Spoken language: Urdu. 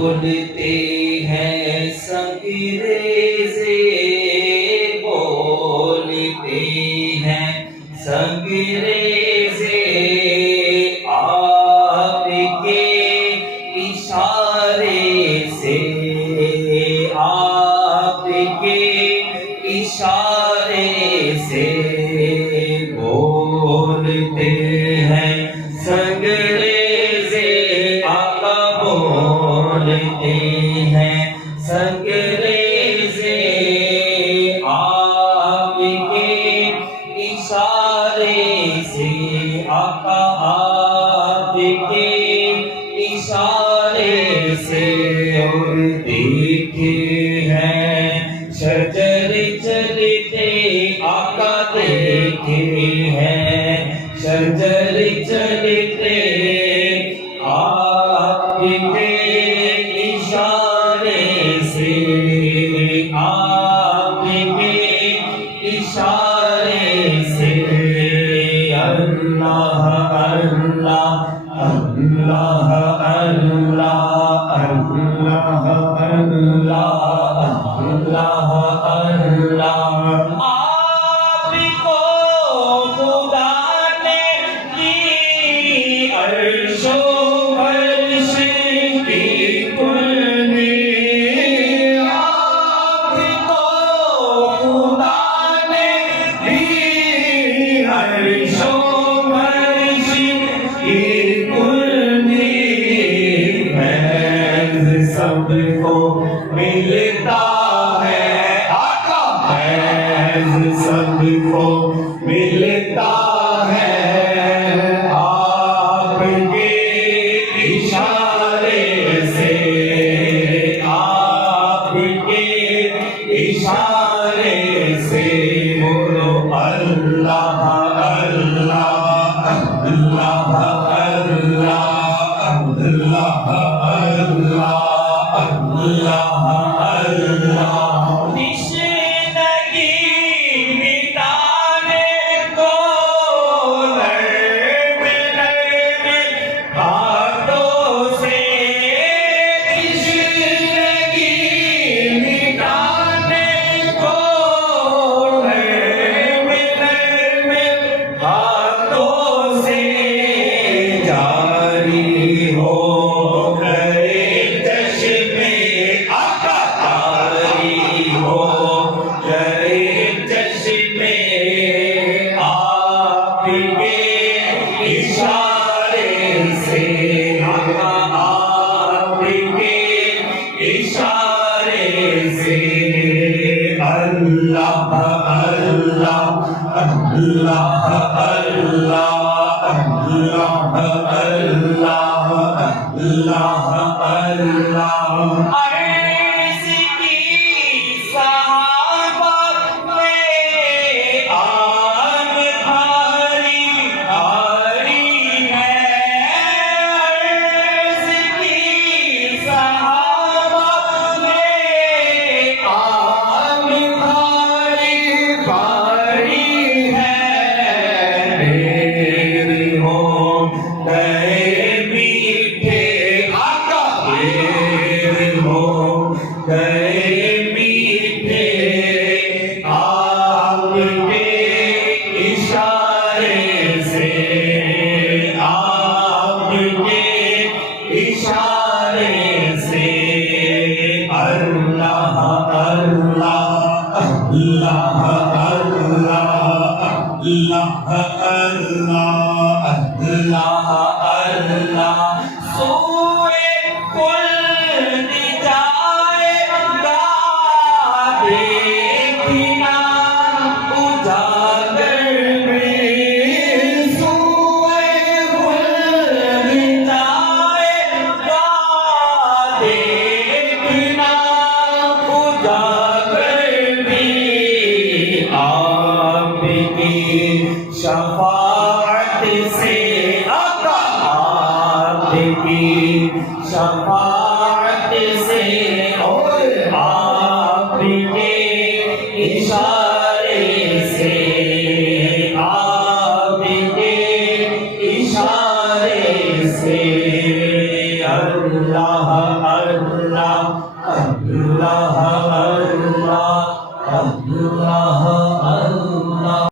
بولتے ہیں سنگریزے، بولتے ہیں سنگریزے، آپ کے اشارے سے، آپ کے اشارے سے بولتے ہیں سنگریزے، آقا بولتے ہیں سنگریزے، آپ کے اشارے سے، آقا آپ کے اشارے سے، اور دیکھے ہیں شجر چلتے، آقا دیکھے ہیں شجر چلتے، آپ کے اشارے سے، آپ کے اشارے سے، اللہ اللہ اللہ اللہ اللہ اللہ اللہ اللہ، آپ کو خدا نے کی عرش و فرش کی کلنی، آپ کو خدا نے دی عرش و فرش کی کلنی، فیض سب کو ملتا ہے، آقا فیض سب کو ملتا ہے، آپ کے اشارے سے، آپ کے اشارے سے، بولو اللہ اللہ اللہ اللہ اللہ اللہ اللہ، تشنگی مٹانے کو نرم نرم ہاتھوں سے، تشنگی مٹانے کو نرم نرم ہاتھوں سے، جاری ہو گئے چشمے، آقا جاری ہو گئے چشمے، آپ کے اشارے سے، آقا آپ کے اشارے سے، اللہ اللہ اللہ اللہ اللہ اللہ، عرض کی صحابہ میں آن بھاری بھاری ہے، عرض کی صحابہ میں آن بھاری بھاری ہے، دیر ہو گئے میٹھے، آقا دیر ہو گئے میٹھے، آپ کے اشارے سے، آپ کے اشارے سے، اللہ اللہ اللہ اللہ اللہ اللہ اللہ، سوئے خلد جائے گا دیکھنا اجاگر میں، سوئے خلد جائے گا دیکھنا اجاگر میں، آپ کی شفاعت سے، آقا آپ کی شفاعت سے، اور آپ کے اشارے سے، آپ کے اشارے سے، اللہ اللہ اللہ اللہ اللہ